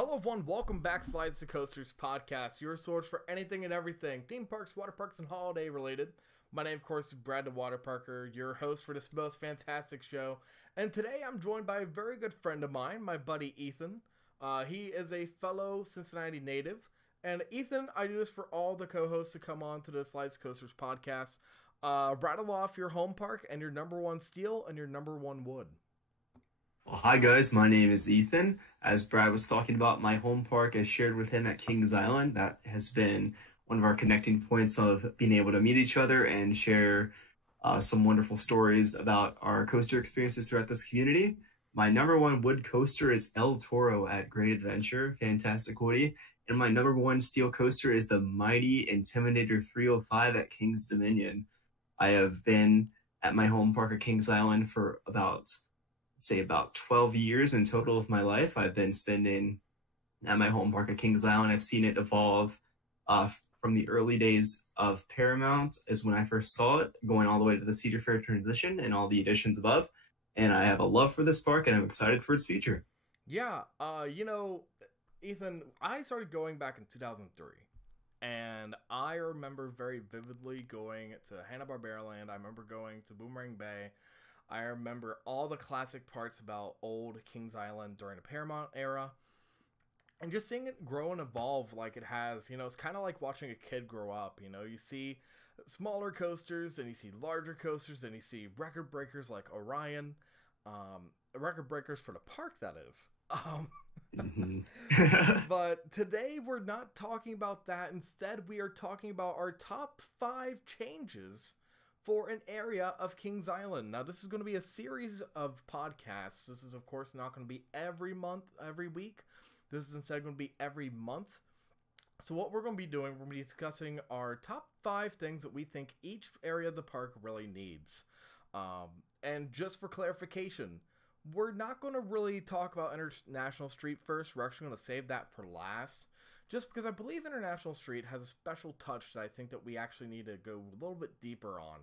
Hello everyone, welcome back Slides to Coasters podcast, your source for anything and everything, theme parks, water parks, and holiday related. My name, of course, is Brad the Water Parker, your host for this most fantastic show. And today I'm joined by a very good friend of mine, my buddy Ethan. He is a fellow Cincinnati native. And Ethan, I do this for all the co-hosts to come on to the Slides to Coasters podcast. Rattle off your home park and your number one steel and your number one wood. Well, hi guys, my name is Ethan. As Brad was talking about, my home park I shared with him at Kings Island. That has been one of our connecting points of being able to meet each other and share some wonderful stories about our coaster experiences throughout this community. My number one wood coaster is El Toro at Great Adventure, fantastic hoodie. And my number one steel coaster is the mighty Intimidator 305 at Kings Dominion. I have been at my home park at Kings Island for about 12 years in total of my life. I've been spending at my home park at Kings Island. I've seen it evolve from the early days of Paramount is when I first saw it, going all the way to the Cedar Fair transition and all the additions above. And I have a love for this park and I'm excited for its future. Yeah, Ethan, I started going back in 2003. And I remember very vividly going to Hanna-Barbera Land. I remember going to Boomerang Bay. I remember all the classic parts about old Kings Island during the Paramount era. And just seeing it grow and evolve like it has, it's kind of like watching a kid grow up. You see smaller coasters and you see larger coasters and you see record breakers like Orion. Record breakers for the park, that is. But today we're not talking about that. Instead, we are talking about our top 5 changes for an area of Kings Island. Now, this is going to be a series of podcasts. This is, of course, not going to be every month, every week. This is instead going to be every month. So what we're going to be doing, we're going to be discussing our top 5 things that we think each area of the park really needs. And just for clarification, we're not going to really talk about International Street first. We're actually going to save that for last. Just because I believe International Street has a special touch that I think that we actually need to go a little bit deeper on,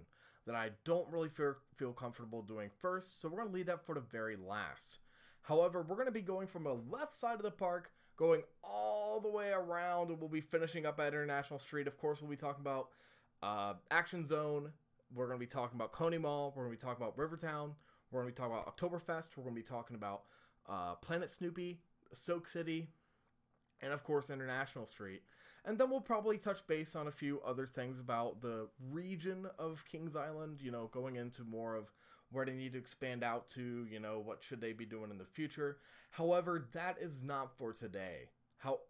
that I don't really feel comfortable doing first, so we're going to leave that for the very last. However, we're going to be going from the left side of the park, going all the way around, and we'll be finishing up at International Street. Of course, we'll be talking about Action Zone, we're going to be talking about Coney Mall, we're going to be talking about Rivertown, we're going to be talking about Oktoberfest, we're going to be talking about Planet Snoopy, Soak City, and of course International Street. And then we'll probably touch base on a few other things about the region of Kings Island, going into more of where they need to expand out to, what should they be doing in the future. However, that is not for today.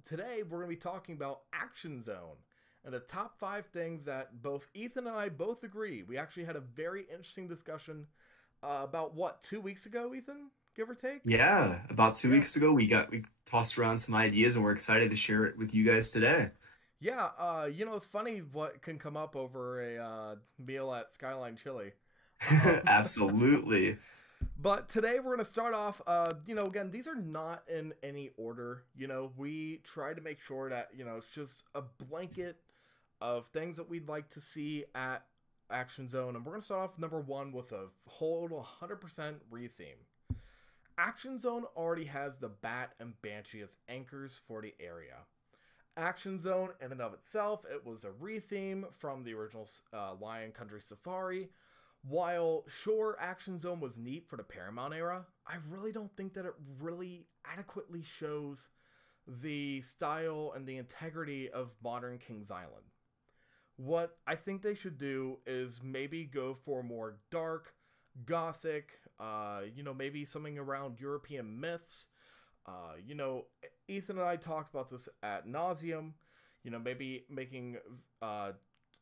Today we're going to be talking about Action Zone and the top 5 things that both Ethan and I both agree. We actually had a very interesting discussion about 2 weeks ago, Ethan? Give or take? Yeah, about 2 weeks ago, we tossed around some ideas and we're excited to share it with you guys today. Yeah, it's funny what can come up over a meal at Skyline Chili. Absolutely. But today we're going to start off, again, these are not in any order. We try to make sure that, it's just a blanket of things that we'd like to see at Action Zone. And we're going to start off number 1 with a whole 100% re-theme. Action Zone already has the Bat and Banshee as anchors for the area. Action Zone, in and of itself, it was a re-theme from the original Lion Country Safari. While sure, Action Zone was neat for the Paramount era, I really don't think that it really adequately shows the style and the integrity of modern Kings Island. What I think they should do is maybe go for more dark, gothic, maybe something around European myths. Ethan and I talked about this ad nauseum. Maybe making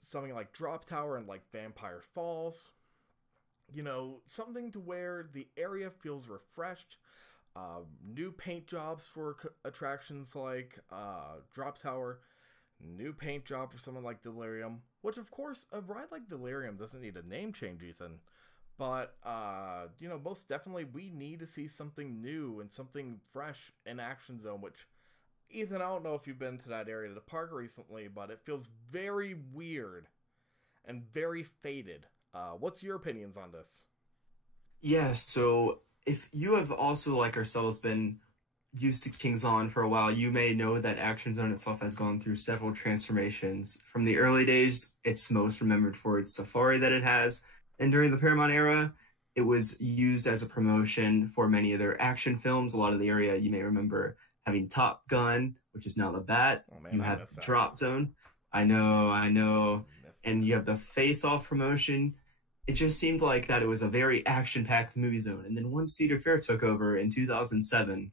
something like Drop Tower and like Vampire Falls. Something to where the area feels refreshed. New paint jobs for attractions like Drop Tower. New paint job for someone like Delirium. Which, of course, a ride like Delirium doesn't need a name change, Ethan. But, most definitely we need to see something new and something fresh in Action Zone, which, Ethan, I don't know if you've been to that area of the park recently, but it feels very weird and very faded. What's your opinions on this? Yeah, so if you have also, like ourselves, been used to King's Island for a while, you may know that Action Zone itself has gone through several transformations. From the early days, it's most remembered for its safari that it has, and during the Paramount era, it was used as a promotion for many of their action films. A lot of the area you may remember having Top Gun, which is now the Bat. Oh man, You I have missed that. Drop Zone. I know. Missed And that. you have the Face Off promotion. It just seemed like that it was a very action-packed movie zone. And then once Cedar Fair took over in 2007,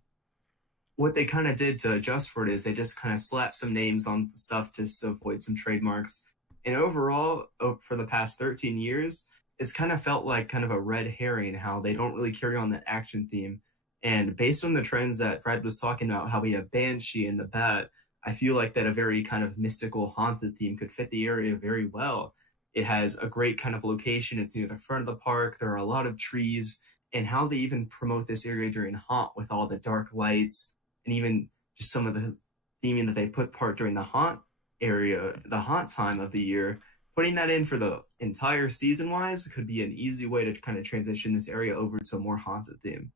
what they kind of did to adjust for it is they just kind of slapped some names on stuff just to avoid some trademarks. And overall, for the past 13 years, it's kind of felt like kind of a red herring how they don't really carry on that action theme. And based on the trends that Fred was talking about, how we have Banshee and the Bat, I feel like that a very kind of mystical haunted theme could fit the area very well. It has a great kind of location. It's near the front of the park. There are a lot of trees, and how they even promote this area during haunt with all the dark lights and even just some of the theming that they put part during the haunt area, the haunt time of the year. Putting that in for the entire season wise could be an easy way to kind of transition this area over to a more haunted theme.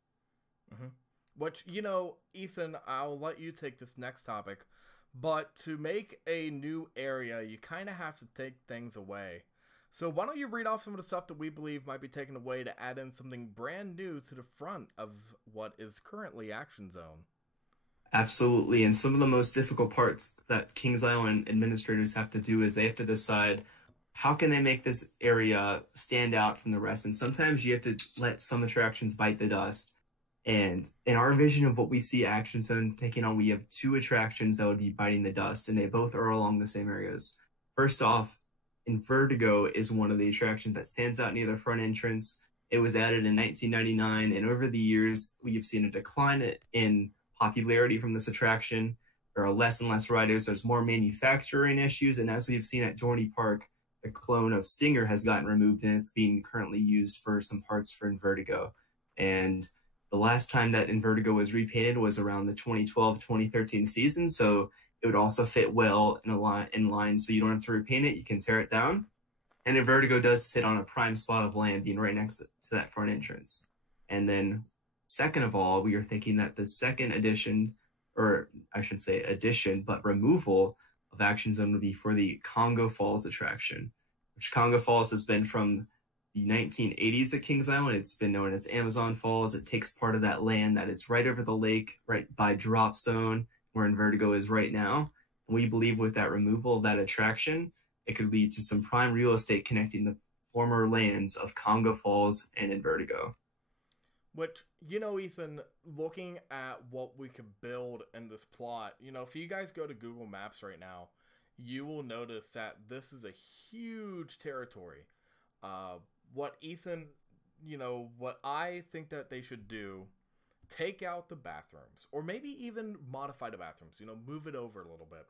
Mm-hmm. Which, Ethan, I'll let you take this next topic, but to make a new area, you kind of have to take things away. So why don't you read off some of the stuff that we believe might be taken away to add in something brand new to the front of what is currently Action Zone? Absolutely. And some of the most difficult parts that Kings Island administrators have to do is they have to decide how can they make this area stand out from the rest. And sometimes you have to let some attractions bite the dust. And in our vision of what we see Action Zone taking on, we have two attractions that would be biting the dust, and they both are along the same areas. First off, Invertigo is one of the attractions that stands out near the front entrance. It was added in 1999, and over the years, we have seen a decline in popularity from this attraction. There are less and less riders. There's more manufacturing issues, and as we've seen at Dorney Park, the clone of Stinger has gotten removed, and it's being currently used for some parts for Invertigo. And the last time that Invertigo was repainted was around the 2012-2013 season, so it would also fit well in line, so you don't have to repaint it. You can tear it down. And Invertigo does sit on a prime spot of land, being right next to that front entrance. And then, second of all, we are thinking that the second addition, or I shouldn't say addition, but removal of Action Zone would be for the Congo Falls attraction, which Congo Falls has been from the 1980s at Kings Island. It's been known as Amazon Falls. It takes part of that land that it's right over the lake, right by Drop Zone, where Invertigo is right now. And we believe with that removal of that attraction, it could lead to some prime real estate connecting the former lands of Congo Falls and Invertigo. Which, Ethan, looking at what we could build in this plot, if you guys go to Google Maps right now, you will notice that this is a huge territory. What Ethan, what I think that they should do, take out the bathrooms, or maybe even modify the bathrooms, move it over a little bit.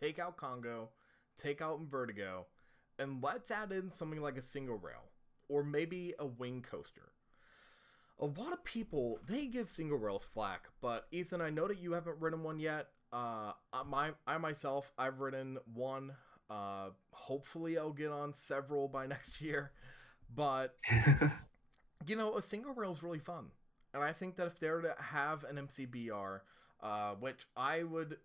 Take out Congo, take out Vertigo, and let's add in something like a single rail, or maybe a wing coaster. A lot of people, they give single rails flack, but Ethan, I know that you haven't ridden one yet. I myself, I've ridden one. Hopefully I'll get on several by next year. But, a single rail is really fun. And I think that if they were to have an MCBR, which I would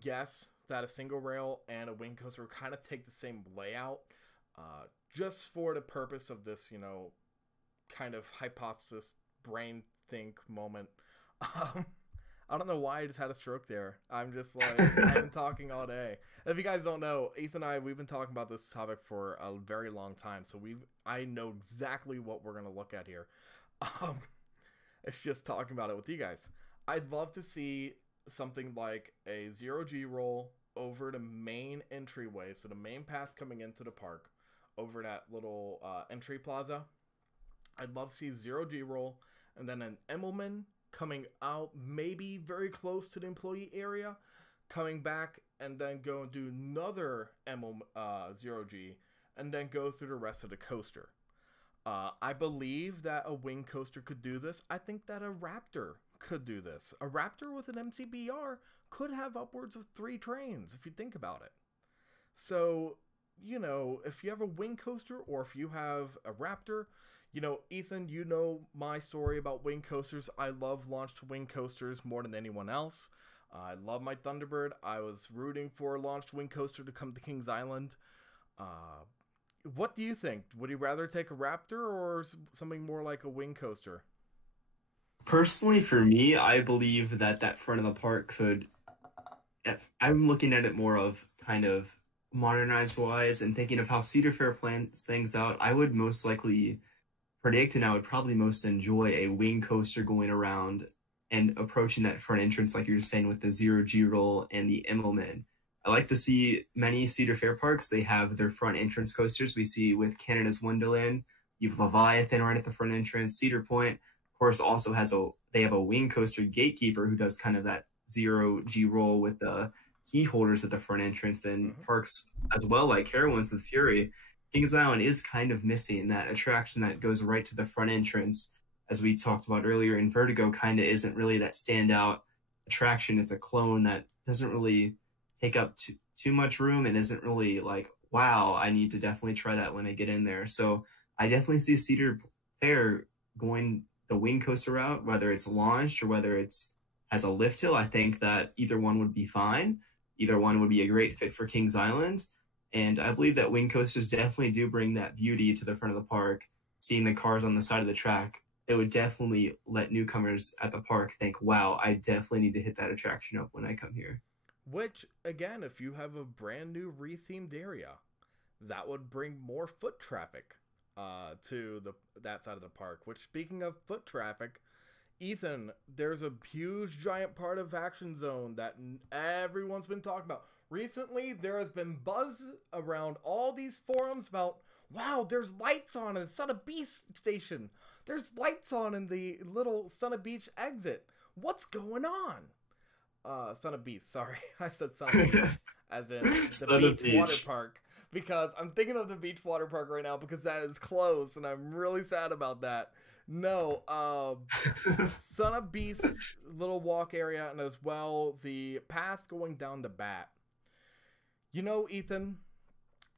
guess that a single rail and a wing coaster kind of take the same layout, just for the purpose of this, kind of hypothesis, brain think moment. I don't know why I just had a stroke there. I'm just like, I've been talking all day. If you guys don't know, Ethan and I, we've been talking about this topic for a very long time, so I know exactly what we're going to look at here. It's just talking about it with you guys. I'd love to see something like a 0G roll over the main entryway, so the main path coming into the park, over that little entry plaza. I'd love to see 0G roll, and then an Immelman coming out maybe very close to the employee area, coming back, and then go and do another 0G, and then go through the rest of the coaster. I believe that a wing coaster could do this. I think that a Raptor could do this. A Raptor with an MCBR could have upwards of 3 trains, if you think about it. So, if you have a wing coaster, or if you have a Raptor, Ethan, you know my story about wing coasters. I love launched wing coasters more than anyone else. I love my Thunderbird. I was rooting for a launched wing coaster to come to Kings Island. Uh, what do you think? Would you rather take a Raptor or something more like a wing coaster? Personally, for me, I believe that that front of the park could. If I'm looking at it more of kind of modernized wise and thinking of how Cedar Fair plans things out. I would most likely predict, and I would probably most enjoy a wing coaster going around and approaching that front entrance, like you were saying, with the zero G roll and the Immelman. I like to see many Cedar Fair parks. They have their front entrance coasters. We see with Canada's Wonderland, you have Leviathan right at the front entrance. Cedar Point, of course, also has they have a wing coaster gatekeeper who does kind of that zero G roll with the key holders at the front entrance, and Mm-hmm. parks as well, like Carowinds with Fury. Kings Island is kind of missing that attraction that goes right to the front entrance. As we talked about earlier, in Vertigo kind of isn't really that standout attraction. It's a clone that doesn't really take up too much room and isn't really like, wow, I need to definitely try that when I get in there. So I definitely see Cedar Fair going the wing coaster route, whether it's launched or whether it's has a lift hill. I think that either one would be fine. Either one would be a great fit for Kings Island. And I believe that wing coasters definitely do bring that beauty to the front of the park. Seeing the cars on the side of the track, it would definitely let newcomers at the park think, wow, I definitely need to hit that attraction up when I come here. Which, again, if you have a brand new rethemed area, that would bring more foot traffic to that side of the park. Which, speaking of foot traffic, Ethan, there's a huge giant part of Action Zone that everyone's been talking about. Recently, there has been buzz around all these forums about, wow, there's lights on in the Son of Beast station. There's lights on in the little Son of Beach exit. What's going on? Son of Beast, sorry. I said Son of Beach, as in the Son of beach water Beach. park. Because I'm thinking of the beach water park right now because that is closed and I'm really sad about that. No, Son of Beast little walk area and as well the path going down the bat. Ethan,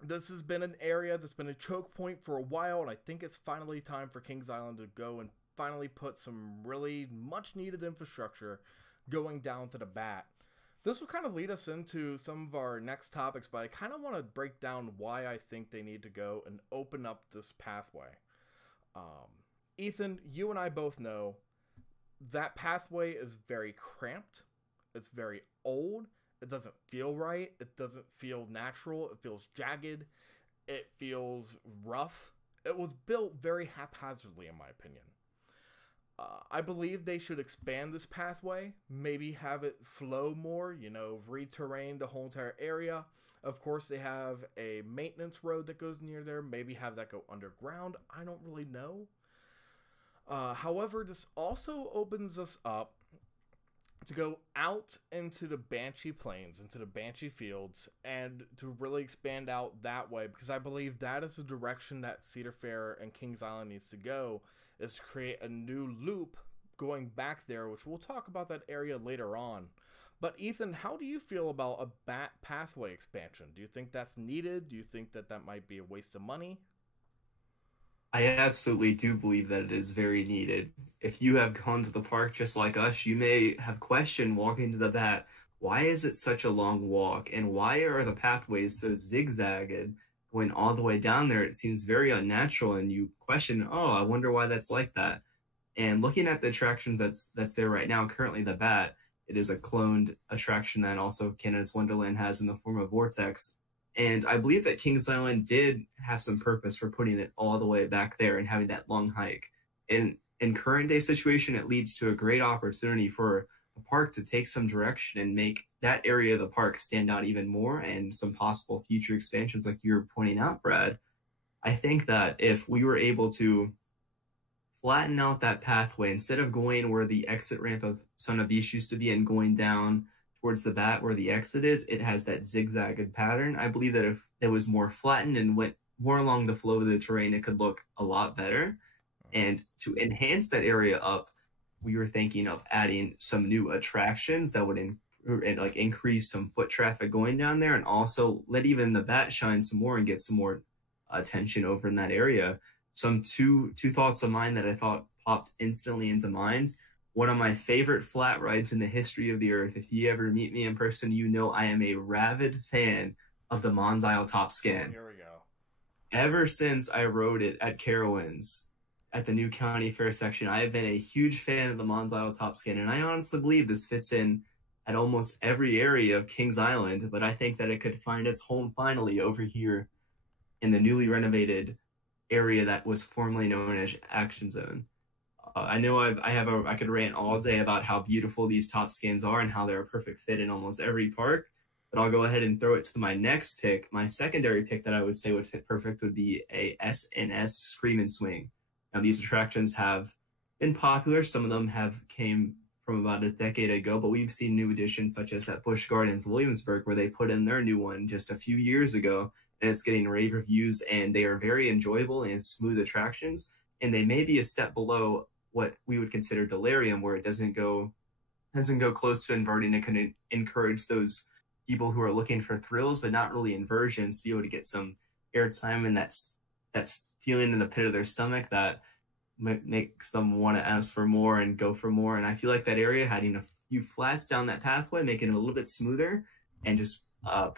this has been an area that's been a choke point for a while, and I think it's finally time for Kings Island to go and finally put some really much needed infrastructure going down to the bat. This will kind of lead us into some of our next topics, but I kind of want to break down why I think they need to go and open up this pathway. Um, Ethan, you and I both know that pathway is very cramped. It's very old. It doesn't feel right. It doesn't feel natural. It feels jagged. It feels rough. It was built very haphazardly, in my opinion. I believe they should expand this pathway, maybe have it flow more, re-terrain the whole entire area. Of course, they have a maintenance road that goes near there, maybe have that go underground. I don't really know. However, this also opens us up to go out into the Banshee Plains, into the Banshee Fields, and to really expand out that way, because I believe that is the direction that Cedar Fair and Kings Island needs to go, is to create a new loop going back there, which we'll talk about that area later on. But Ethan, how do you feel about a bat pathway expansion? Do you think that's needed? Do you think that that might be a waste of money? I absolutely do believe that it is very needed. If you have gone to the park just like us, you may have questioned walking to the bat. Why is it such a long walk? And why are the pathways so zigzagged going all the way down there? It seems very unnatural, and you question, oh, I wonder why that's like that. And looking at the attractions that's there right now, currently the bat, it is a cloned attraction that also Canada's Wonderland has in the form of Vortex. And I believe that Kings Island did have some purpose for putting it all the way back there and having that long hike. In current day situation, it leads to a great opportunity for the park to take some direction and make that area of the park stand out even more, and some possible future expansions like you were pointing out, Brad. I think that if we were able to flatten out that pathway instead of going where the exit ramp of Son of Beast used to be and going down towards the bat where the exit is, it has that zigzagged pattern. I believe that if it was more flattened and went more along the flow of the terrain, it could look a lot better. And to enhance that area up, we were thinking of adding some new attractions that would increase some foot traffic going down there, and also let even the bat shine some more and get some more attention over in that area. some two thoughts of mine that I thought popped instantly into mind. One of my favorite flat rides in the history of the earth. If you ever meet me in person, you know I am a rabid fan of the Mondial Top Oh, Scan. here we go. Ever since I rode it at Carowinds at the new county fair section, I have been a huge fan of the Mondial Top Scan, and I honestly believe this fits in at almost every area of Kings Island, but I think that it could find its home finally over here in the newly renovated area that was formerly known as Action Zone. I know I could rant all day about how beautiful these top scans are and how they're a perfect fit in almost every park, but I'll go ahead and throw it to my next pick. My secondary pick that I would say would fit perfect would be a S&S Scream and Swing. Now these attractions have been popular. Some of them have came from about a decade ago, but we've seen new additions such as at Busch Gardens Williamsburg, where they put in their new one just a few years ago, and it's getting rave reviews, and they are very enjoyable and smooth attractions, and they may be a step below what we would consider delirium, where it doesn't go close to inverting. It can encourage those people who are looking for thrills but not really inversions to be able to get some airtime, and that's feeling in the pit of their stomach that makes them want to ask for more and go for more. And I feel like that area, adding a few flats down that pathway, making it a little bit smoother, and just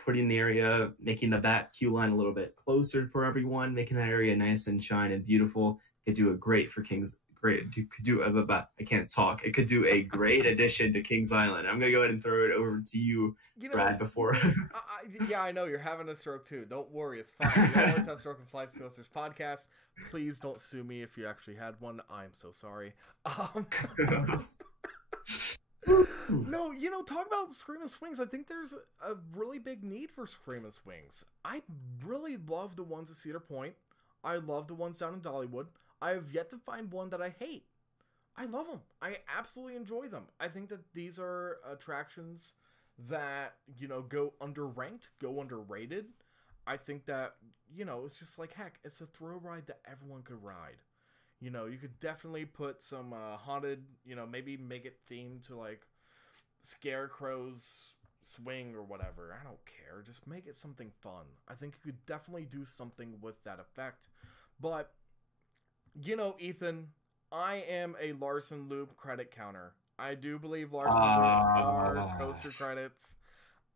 putting the area, making the back queue line a little bit closer for everyone, making that area nice and shine and beautiful, could do a great for Kings. I can't talk. It could do a great addition to Kings Island. I'm gonna go ahead and throw it over to you, Brad. Before, yeah, I know you're having a stroke too. Don't worry, it's fine. We always have Stroke and Slides Coasters podcast. Please don't sue me if you actually had one. I'm so sorry. No, talk about Scream and Swings. I think there's a really big need for Scream and Swings. I really love the ones at Cedar Point. I love the ones down in Dollywood. I have yet to find one that I hate. I love them. I absolutely enjoy them. I think that these are attractions that, go underranked, go underrated. I think that, it's just like, heck, it's a thrill ride that everyone could ride. You could definitely put some haunted, maybe make it themed to, like, Scarecrow's swing or whatever. I don't care. Just make it something fun. I think you could definitely do something with that effect. But, Ethan, I am a Larson Loop credit counter. I do believe Larson Loops are coaster credits.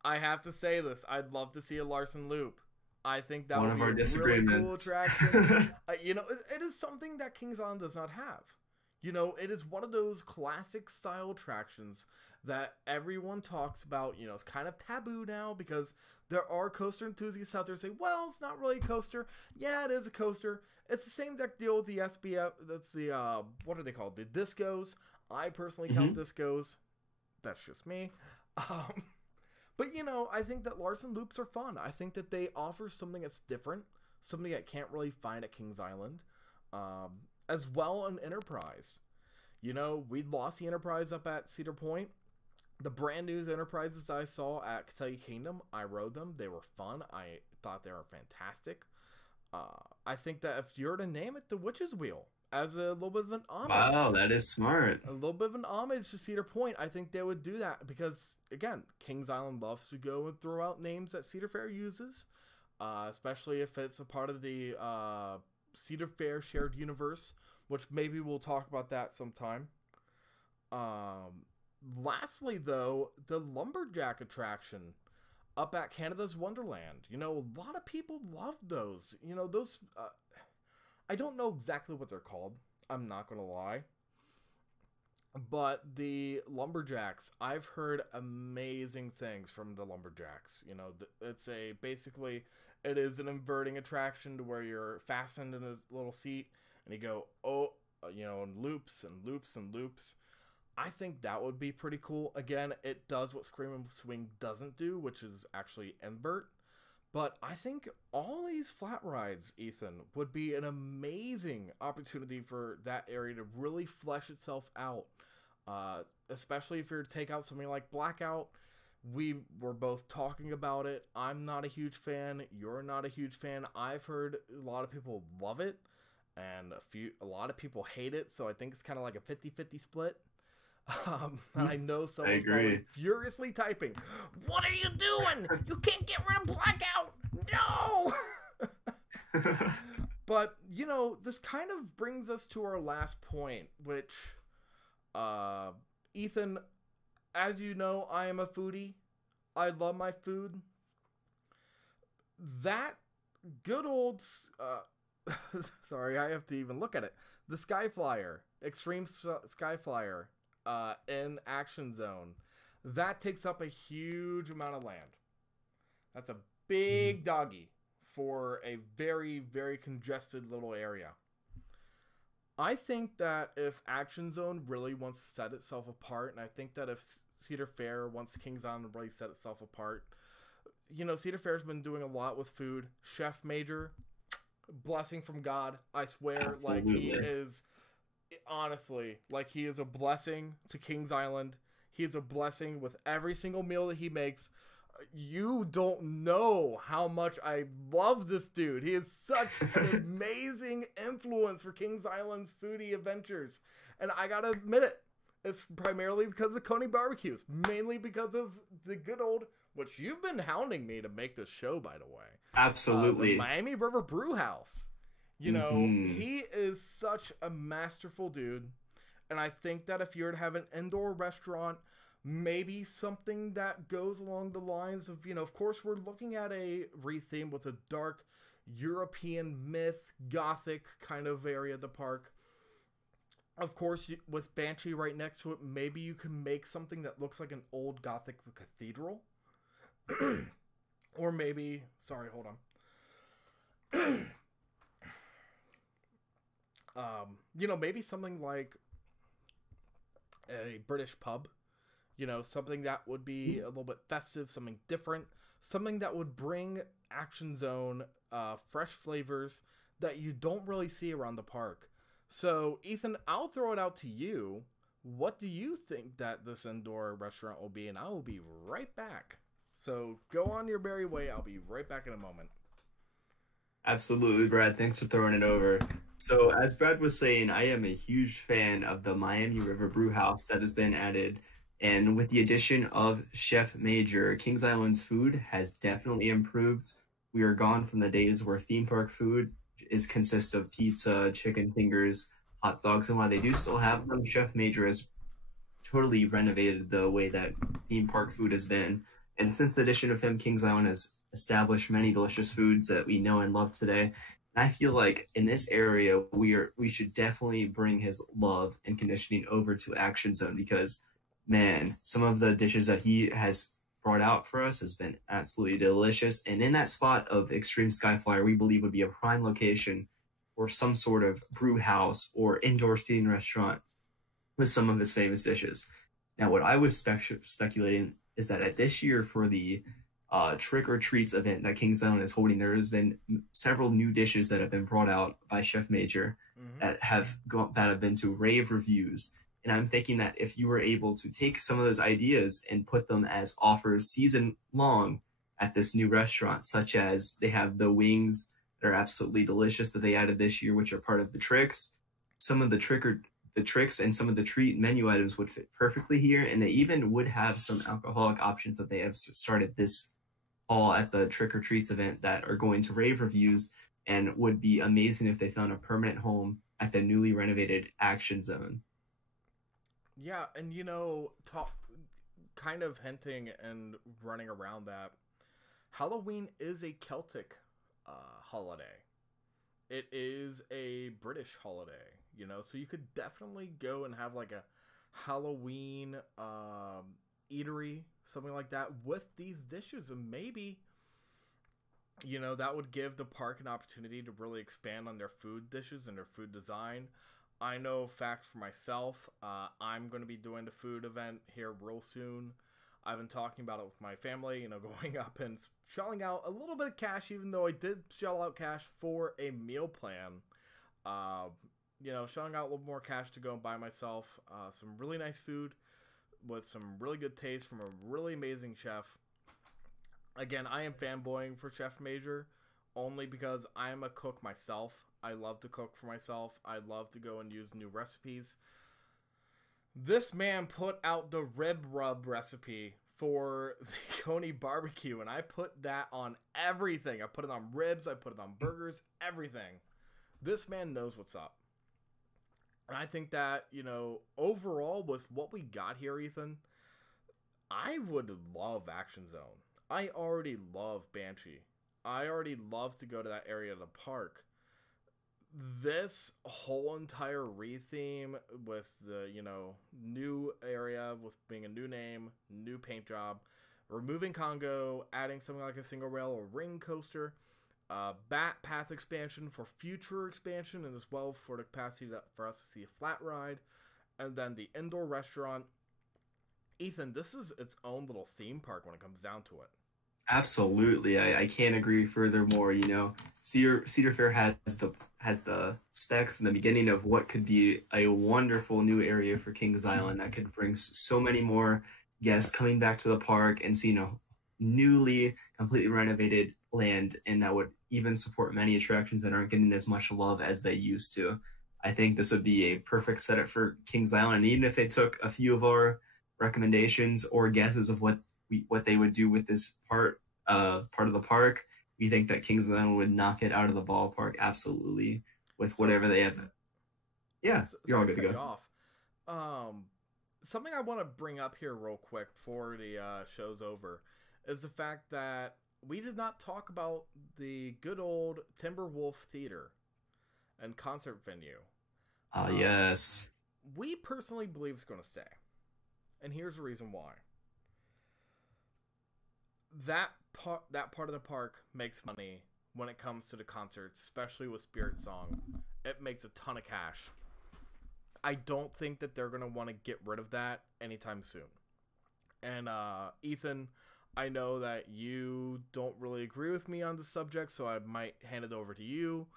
I have to say this. I'd love to see a Larson Loop. I think that would be a really cool attraction. It is something that Kings Island does not have. It is one of those classic style attractions that everyone talks about. It's kind of taboo now because there are coaster enthusiasts out there who say, well, it's not really a coaster. Yeah, it is a coaster. It's the same deal with the SBF. That's the, what are they called? The discos. I personally count discos. That's just me. But, I think that Larson Loops are fun. I think that they offer something that's different, something I can't really find at Kings Island, as well an Enterprise. We lost the Enterprise up at Cedar Point. The brand new Enterprises I saw at Kentucky Kingdom, I rode them. They were fun. I thought they were fantastic. I think that if you were to name it the Witch's Wheel, as a little bit of an homage. Wow, that is smart. A little bit of an homage to Cedar Point. I think they would do that because, again, Kings Island loves to go and throw out names that Cedar Fair uses, especially if it's a part of the Cedar Fair shared universe, which maybe we'll talk about that sometime. Lastly, though, the Lumberjack attraction up at Canada's Wonderland. A lot of people love those. Those... I don't know exactly what they're called. I'm not going to lie. But the Lumberjacks, I've heard amazing things from the Lumberjacks. It's basically, it is an inverting attraction to where you're fastened in a little seat and you go, in loops and loops and loops. I think that would be pretty cool. Again, it does what Scream and Swing doesn't do, which is actually invert. But I think all these flat rides, Ethan, would be an amazing opportunity for that area to really flesh itself out. Especially if you're to take out something like Blackout. We were both talking about it. I'm not a huge fan. You're not a huge fan. I've heard a lot of people love it. And a lot of people hate it. So I think it's kind of like a 50-50 split. And I know someone's probably furiously typing, "What are you doing? You can't get rid of Blackout! No!" But, you know, this kind of brings us to our last point, which, Ethan, as you know, I am a foodie. I love my food. That good old, sorry, I have to even look at it. The Skyflyer, Extreme Skyflyer, in Action Zone. That takes up a huge amount of land. That's a big doggy for a very, very congested little area. I think that if Action Zone really wants to set itself apart, and I think that if Cedar Fair wants Kings Island to really set itself apart, you know, Cedar Fair's been doing a lot with food. Chef Major, blessing from God, I swear. Absolutely. Like, he is, honestly, like, he is a blessing to Kings Island. He is a blessing with every single meal that he makes. You don't know how much I love this dude. He is such an amazing influence for Kings Island's foodie adventures. And I gotta admit it, it's primarily because of Coney Barbecues. Mainly because of the good old, which you've been hounding me to make this show, by the way. Absolutely. The Miami River Brew House. You know, he is such a masterful dude. And I think that if you were to have an indoor restaurant, maybe something that goes along the lines of, you know, of course we're looking at a retheme with a dark European myth, gothic kind of area of the park. Of course, with Banshee right next to it, maybe you can make something that looks like an old gothic cathedral. Or maybe, sorry, hold on. You know, maybe something like a British pub. You know, something that would be a little bit festive, something different, something that would bring Action Zone fresh flavors that you don't really see around the park. So, Ethan, I'll throw it out to you. What do you think that this indoor restaurant will be? And I will be right back. So, go on your merry way. I'll be right back in a moment. Absolutely, Brad. Thanks for throwing it over. So, as Brad was saying, I am a huge fan of the Miami River Brew House that has been added. And with the addition of Chef Major, Kings Island's food has definitely improved. We are gone from the days where theme park food consists of pizza, chicken fingers, hot dogs, and while they do still have them, Chef Major has totally renovated the way that theme park food has been. And since the addition of him, Kings Island has established many delicious foods that we know and love today. And I feel like in this area, we should definitely bring his love and conditioning over to Action Zone because, man, some of the dishes that he has brought out for us has been absolutely delicious. And in that spot of Extreme Skyflyer, we believe would be a prime location for some sort of brew house or indoor seating restaurant with some of his famous dishes. Now, what I was speculating is that at this year for the Trick or Treats event that Kings Island is holding, there has been several new dishes that have been brought out by Chef Major that have been to rave reviews. And I'm thinking that if you were able to take some of those ideas and put them as offers season long at this new restaurant, such as they have the wings that are absolutely delicious that they added this year, which are part of the tricks. Some of the tricks and some of the treat menu items would fit perfectly here. And they even would have some alcoholic options that they have started this fall at the Trick or Treats event that are going to rave reviews and would be amazing if they found a permanent home at the newly renovated Action Zone. Yeah, and you know, kind of hinting and running around that, Halloween is a Celtic holiday. It is a British holiday, you know, so you could definitely go and have like a Halloween eatery, something like that, with these dishes, and maybe, you know, that would give the park an opportunity to really expand on their food dishes and their food design. I know fact for myself, I'm going to be doing the food event here real soon. I've been talking about it with my family, you know, going up and shelling out a little bit of cash, even though I did shell out cash for a meal plan. You know, shelling out a little more cash to go and buy myself some really nice food with some really good taste from a really amazing chef. Again, I am fanboying for Chef Major only because I am a cook myself. I love to cook for myself. I love to go and use new recipes. This man put out the rib rub recipe for the Coney barbecue, and I put that on everything. I put it on ribs, I put it on burgers, everything. This man knows what's up. And I think that, overall with what we got here, Ethan, I would love Action Zone. I already love Banshee. I already love to go to that area of the park. This whole entire retheme with the, new area, with being a new name, new paint job, removing Congo, adding something like a single rail or ring coaster, bat path expansion for future expansion, and as well for the capacity for us to see a flat ride, and then the indoor restaurant. Ethan, this is its own little theme park when it comes down to it. Absolutely, I can't agree furthermore. Cedar Fair has the specs in the beginning of what could be a wonderful new area for Kings Island that could bring so many more guests coming back to the park and seeing a newly completely renovated land, and that would even support many attractions that aren't getting as much love as they used to. I think this would be a perfect setup for Kings Island, and even if they took a few of our recommendations or guesses of what they would do with this part of the park, we think that Kings Island would knock it out of the ballpark absolutely with whatever they have. Yeah, you're all good to go. Something I want to bring up here real quick before the show's over is the fact that we did not talk about the good old Timberwolf Theater and concert venue. Yes. We personally believe it's going to stay. And here's the reason why. That part of the park makes money when it comes to the concerts, especially with Spirit Song. It makes a ton of cash. I don't think that they're going to want to get rid of that anytime soon. And Ethan, I know that you don't really agree with me on the subject, so I might hand it over to you.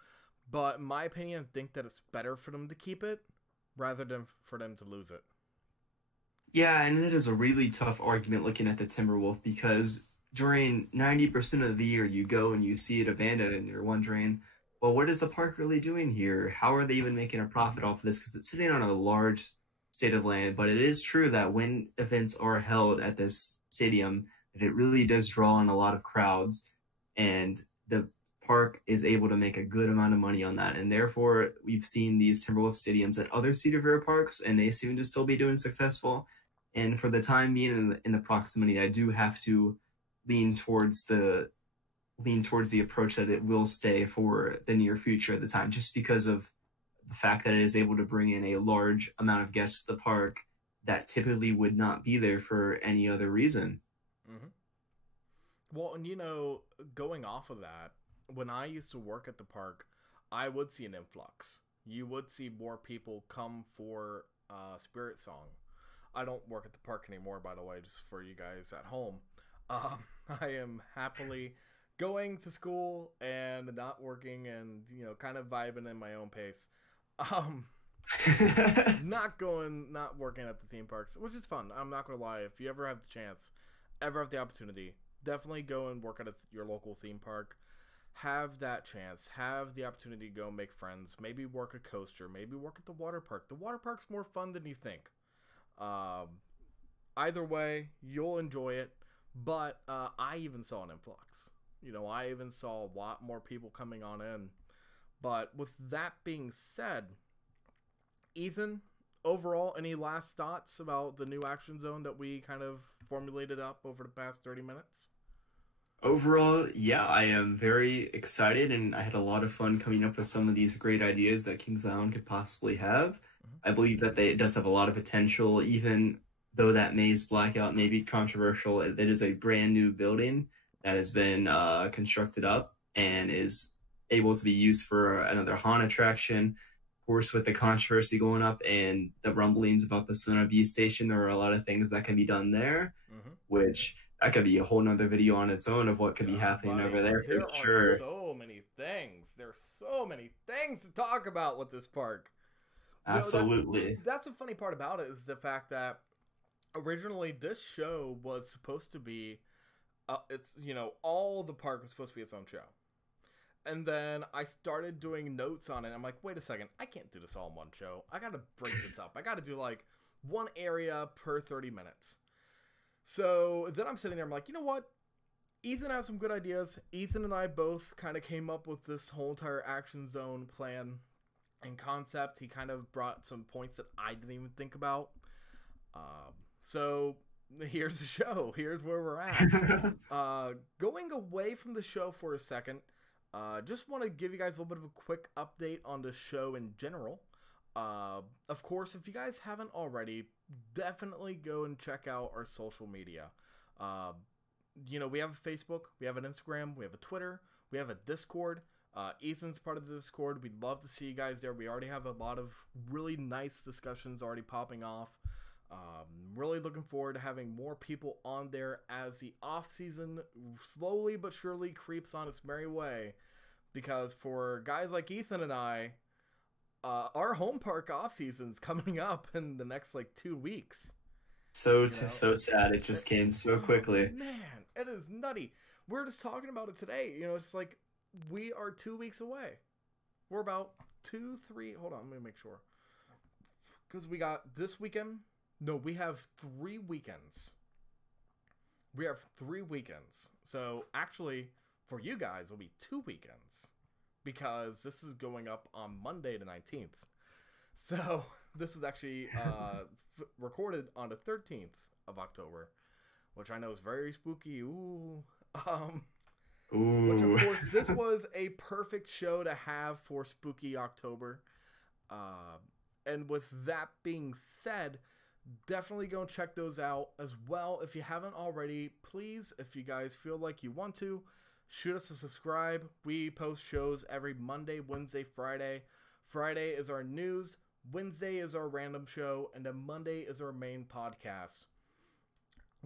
But in my opinion, I think that it's better for them to keep it rather than for them to lose it. Yeah, and it is a really tough argument looking at the Timberwolf, because during 90% of the year you go and you see it abandoned and you're wondering, well, what is the park really doing here? How are they even making a profit off of this? Because it's sitting on a large state of land. But it is true that when events are held at this stadium, that it really does draw in a lot of crowds, and the park is able to make a good amount of money on that. And therefore, we've seen these Timberwolf stadiums at other Cedar Fair parks, and they seem to still be doing successful. And for the time being in the proximity, I do have to lean towards the approach that it will stay for the near future at the time, just because of the fact that it is able to bring in a large amount of guests to the park that typically would not be there for any other reason. Mm-hmm. Well, and going off of that, when I used to work at the park, I would see an influx. You would see more people come for Spirit Song. I don't work at the park anymore, by the way, just for you guys at home. I am happily going to school and not working and, kind of vibing in my own pace. Not working at the theme parks, which is fun. I'm not going to lie. If you ever have the chance, ever have the opportunity, definitely go and work at your local theme park. Have that chance. Have the opportunity to go make friends. Maybe work a coaster. Maybe work at the water park. The water park's more fun than you think. Either way, you'll enjoy it. But I even saw an influx. I even saw a lot more people coming on in. But with that being said, Ethan, overall, any last thoughts about the new Action Zone that we kind of formulated up over the past 30 minutes? Overall, yeah, I am very excited, and I had a lot of fun coming up with some of these great ideas that Kings Island could possibly have. Mm-hmm. I believe that it does have a lot of potential, even though that maze blackout may be controversial. It is a brand new building that has been constructed up and is able to be used for another haunt attraction. Of course, with the controversy going up and the rumblings about the Sonoma Bee Station, there are a lot of things that can be done there, mm-hmm. which that could be a whole nother video on its own of what could be happening over there. There are so many things. There's so many things to talk about with this park. Absolutely. That's the funny part about it, is the fact that originally this show was supposed to be, all the park was supposed to be its own show. And then I started doing notes on it. I'm like, wait a second, I can't do this all in one show. I got to break this up. I got to do like one area per 30 minutes. So then I'm sitting there, I'm like, you know what? Ethan has some good ideas. Ethan and I both kind of came up with this whole entire action zone plan and concept. He kind of brought some points that I didn't even think about. So here's the show. Here's where we're at. Going away from the show for a second, just want to give you guys a little bit of a quick update on the show in general. Of course, if you guys haven't already, definitely go and check out our social media. We have a Facebook, we have an Instagram, we have a Twitter, we have a Discord. Ethan's part of the Discord. We'd love to see you guys there. We already have a lot of really nice discussions already popping off. Really looking forward to having more people on there as the off season slowly but surely creeps on its merry way. Because for guys like Ethan and I, our home park off season's coming up in the next 2 weeks. So sad. It just came so quickly. Man, it is nutty. We're just talking about it today. It's like we are 2 weeks away. We're about 2, 3. Hold on, let me make sure. Because we got this weekend. No, we have 3 weekends. We have 3 weekends. So actually, for you guys, it'll be 2 weekends. Because this is going up on Monday the 19th. So this is actually recorded on the 13th of October, which I know is very spooky. Ooh. Which of course, this was a perfect show to have for spooky October. And with that being said, definitely go and check those out as well. If you haven't already, please, if you guys feel like you want to, shoot us a subscribe. We post shows every Monday, Wednesday, Friday. Friday is our news, Wednesday is our random show, and then Monday is our main podcast.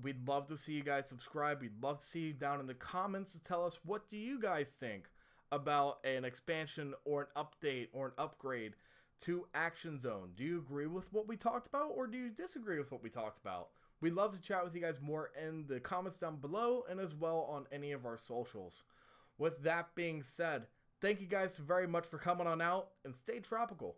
We'd love to see you guys subscribe. We'd love to see you down in the comments to tell us, what do you guys think about an expansion or an update or an upgrade to Action Zone? Do you agree with what we talked about, or do you disagree with what we talked about? We'd love to chat with you guys more in the comments down below and as well on any of our socials. With that being said, thank you guys very much for coming on out, and stay tropical.